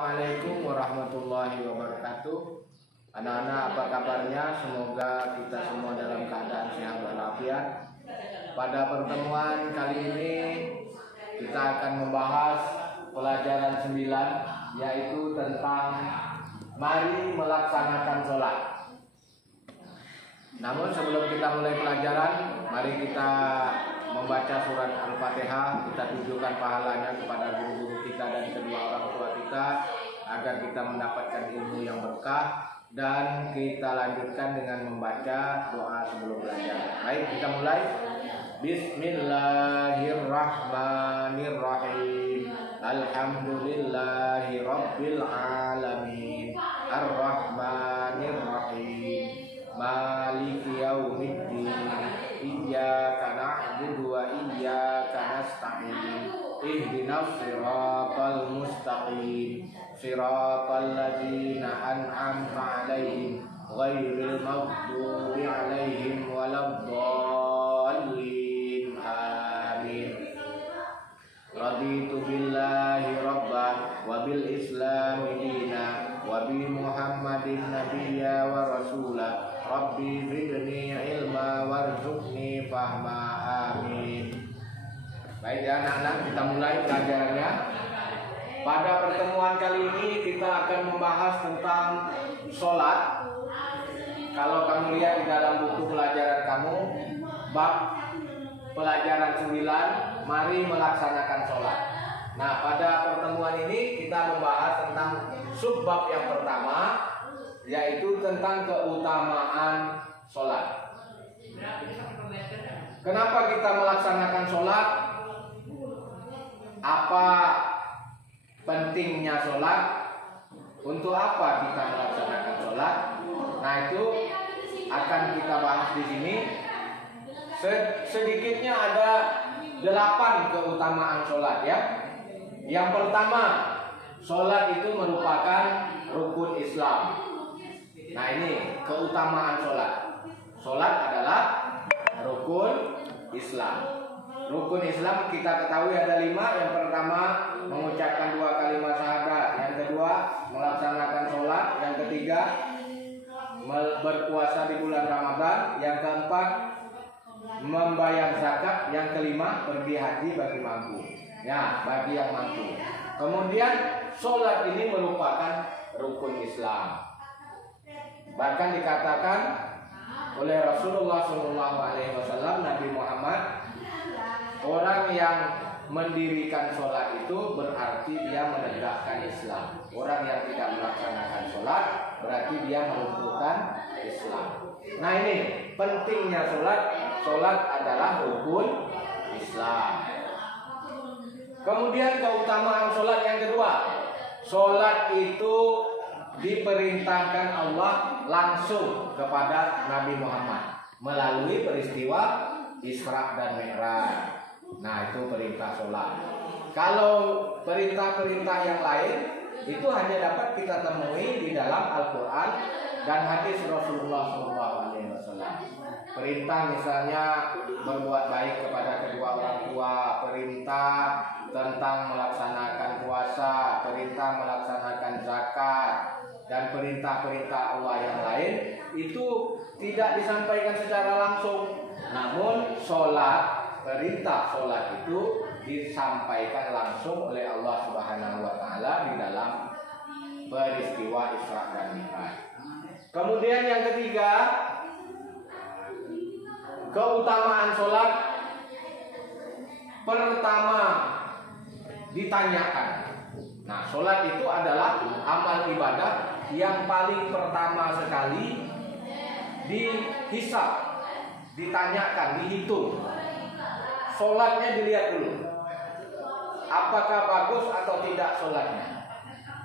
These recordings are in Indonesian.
Assalamualaikum warahmatullahi wabarakatuh. Anak-anak, apa kabarnya? Semoga kita semua dalam keadaan sehat walafiat. Pada pertemuan kali ini kita akan membahas pelajaran 9, yaitu tentang mari melaksanakan sholat. Namun sebelum kita mulai pelajaran, mari kita membaca surat Al-Fatihah. Kita tujukan pahalanya kepada guru-guru kita dan kedua orang tua kita, agar kita mendapatkan ilmu yang berkah. Dan kita lanjutkan dengan membaca doa sebelum belajar. Baik, kita mulai. Bismillahirrahmanirrahim. Alhamdulillahi rabbil alamin. Ar-Rahmanirrahim. Maliki yaumiddin. Iyyaka na'budu wa iyyaka nasta'in. Ihdinas siratal mustaqim. Siratal ladzina an'amta 'alaihim ghairil maghdubi 'alaihim waladdallin. Amin. Raditu billahi rabban wa bil islami dina wa bi Muhammadin nabiyya wa rasula. Rabbi zidni ilma warzuqni fahma. Amin. Baik ya anak-anak, kita mulai pelajarannya. Pada pertemuan kali ini kita akan membahas tentang sholat. Kalau kamu lihat di dalam buku pelajaran kamu, bab pelajaran 9, mari melaksanakan sholat. Nah, pada pertemuan ini kita membahas tentang subbab yang pertama, yaitu tentang keutamaan sholat. Kenapa kita melaksanakan sholat? Apa pentingnya sholat? Untuk apa kita melaksanakan sholat? Nah, itu akan kita bahas di sini. Sedikitnya ada 8 keutamaan sholat ya. Yang pertama, sholat itu merupakan rukun Islam. Nah, ini keutamaan sholat. Sholat adalah rukun Islam. Rukun Islam kita ketahui ada 5. Yang pertama, mengucapkan 2 kalimat syahadat. Yang kedua, melaksanakan sholat. Yang ketiga, berpuasa di bulan Ramadan. Yang keempat, membayar zakat. Yang kelima, pergi haji bagi mampu. Ya, bagi yang mampu. Kemudian, sholat ini merupakan rukun Islam. Bahkan dikatakan oleh Rasulullah SAW, Nabi Muhammad, orang yang mendirikan sholat itu berarti dia menegakkan Islam. Orang yang tidak melaksanakan sholat berarti dia meruntuhkan Islam. Nah, ini pentingnya sholat. Sholat adalah rukun Islam. Kemudian keutamaan sholat yang kedua, sholat itu diperintahkan Allah langsung kepada Nabi Muhammad melalui peristiwa Isra dan Mi'raj. Nah, itu perintah sholat. Kalau perintah-perintah yang lain itu hanya dapat kita temui di dalam Al-Quran dan hadis Rasulullah SAW. Perintah misalnya berbuat baik kepada kedua orang tua, perintah tentang melaksanakan puasa, perintah melaksanakan zakat, dan perintah-perintah Allah yang lain itu tidak disampaikan secara langsung. Namun sholat, perintah sholat itu disampaikan langsung oleh Allah Subhanahu wa Ta'ala di dalam peristiwa Isra dan Mi'raj. Kemudian yang ketiga, keutamaan sholat. Pertama, ditanyakan. Nah, sholat itu adalah amal ibadah yang paling pertama sekali dihisab, ditanyakan, dihitung. Sholatnya dilihat dulu, apakah bagus atau tidak sholatnya.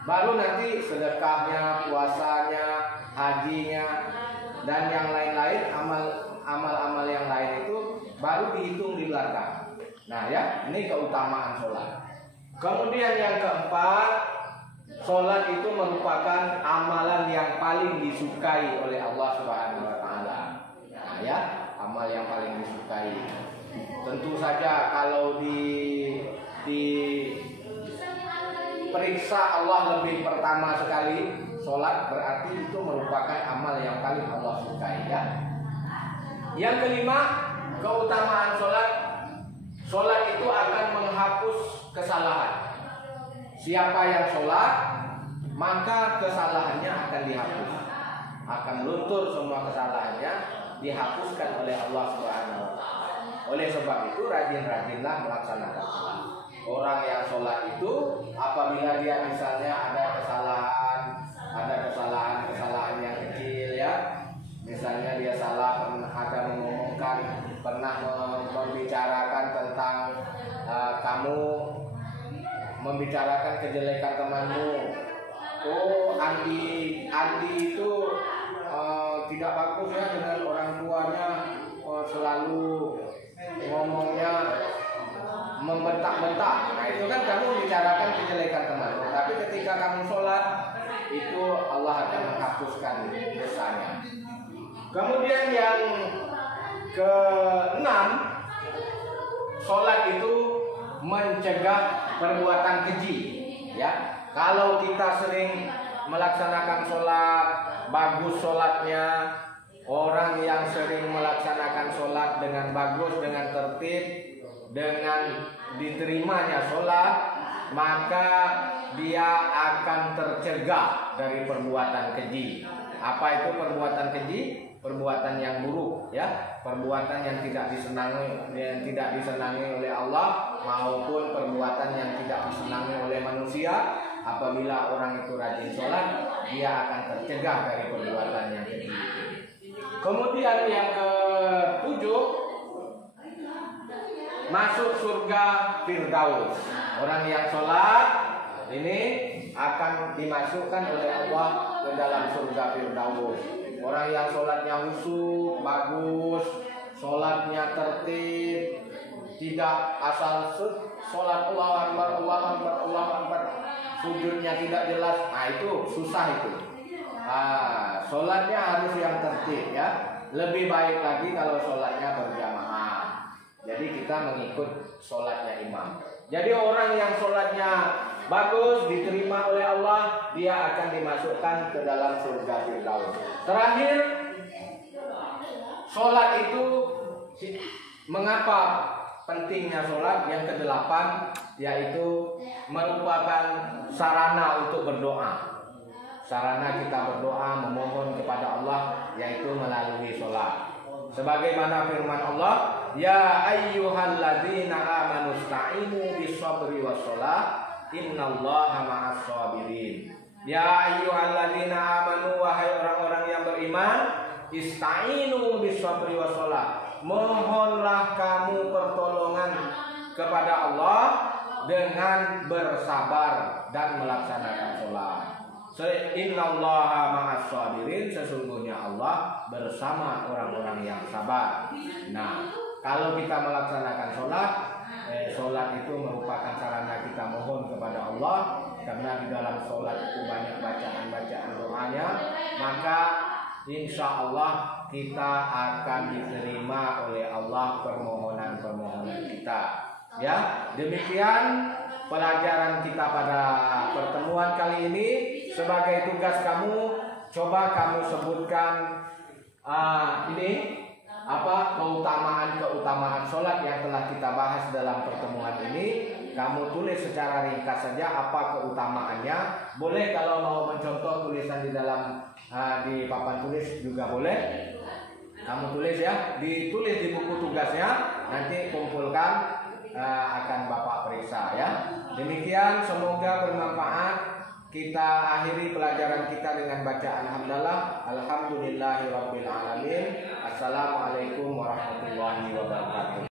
Baru nanti sedekahnya, puasanya, hajinya, dan yang lain-lain, amal-amal yang lain itu baru dihitung di belakang. Nah ya, ini keutamaan sholat. Kemudian yang keempat, sholat itu merupakan amalan yang paling disukai oleh Allah Subhanahu wa Ta'ala. Nah ya, amal yang paling disukai. Tentu saja kalau di diperiksa Allah lebih pertama sekali sholat, berarti itu merupakan amal yang paling Allah sukai ya. Yang kelima, keutamaan sholat. Sholat itu akan menghapus kesalahan. Siapa yang sholat, maka kesalahannya akan dihapus, akan luntur semua kesalahannya, dihapuskan oleh Allah Subhanahu wa Ta'ala. Oleh sebab itu rajin-rajinlah melaksanakan sholat. Orang yang sholat itu apabila dia misalnya ada kesalahan yang kecil ya, misalnya dia salah ada pernah membicarakan tentang kamu membicarakan kejelekan temanmu. Oh, Andi itu tidak bagus ya dengan orang tuanya, selalu ngomongnya membentak-bentak. Nah, itu kan kamu bicarakan kejelekan temanmu. Tapi ketika kamu sholat, itu Allah akan menghapuskan dosanya. Kemudian yang keenam, sholat itu mencegah perbuatan keji ya. Kalau kita sering melaksanakan sholat, bagus sholatnya, orang yang sering melaksanakan sholat dengan bagus, dengan tertib, dengan diterimanya sholat, maka dia akan tercegah dari perbuatan keji. Apa itu perbuatan keji? Perbuatan yang buruk ya, perbuatan yang tidak disenangi oleh Allah, maupun perbuatan yang tidak disenangi oleh manusia. Apabila orang itu rajin sholat, dia akan tercegah dari perbuatan yang keji. Kemudian yang ketujuh, masuk surga Firdaus. Orang yang sholat ini akan dimasukkan oleh Allah ke dalam surga Firdaus. Orang yang sholatnya khusyuk, bagus, sholatnya tertib, tidak asal sholat Allahu Akbar, Allahu Akbar, Allahu Akbar, sujudnya tidak jelas, nah itu susah itu. Sholatnya harus yang tertib ya. Lebih baik lagi kalau sholatnya berjamaah. Jadi kita mengikut sholatnya imam. Jadi orang yang sholatnya bagus, diterima oleh Allah, dia akan dimasukkan ke dalam surga Firdaus. Terakhir, sholat itu mengapa pentingnya sholat? Yang kedelapan, yaitu merupakan sarana untuk berdoa. Sarana kita berdoa, memohon kepada Allah, yaitu melalui sholat. Sebagaimana firman Allah, ya ayyuhalladzina amanu sta'inu bis-sabri was-shalah, innallaha ma'as sabirin. Ya ayyuhalladzina amanu, wahai orang-orang yang beriman, ista'inu bis-sabri was-shalah, mohonlah kamu pertolongan kepada Allah dengan bersabar dan melaksanakan sholat. Innallaha ma'as sabirin, sesungguhnya Allah bersama orang-orang yang sabar. Nah, kalau kita melaksanakan sholat, sholat itu merupakan sarana kita mohon kepada Allah, karena di dalam sholat itu banyak bacaan-bacaan doanya, maka insya Allah kita akan diterima oleh Allah permohonan-permohonan kita. Ya, demikian pelajaran kita pada pertemuan kali ini. Sebagai tugas kamu, coba kamu sebutkan keutamaan sholat yang telah kita bahas dalam pertemuan ini. Kamu tulis secara ringkas saja apa keutamaannya. Boleh kalau mau mencontoh tulisan di dalam di papan tulis juga boleh. Kamu tulis ya, ditulis di buku tugasnya, nanti kumpulkan, akan Bapak periksa ya. Demikian, semoga bermanfaat. Kita akhiri pelajaran kita dengan bacaan hamdalah. Alhamdulillahirabbil alamin. Assalamualaikum warahmatullahi wabarakatuh.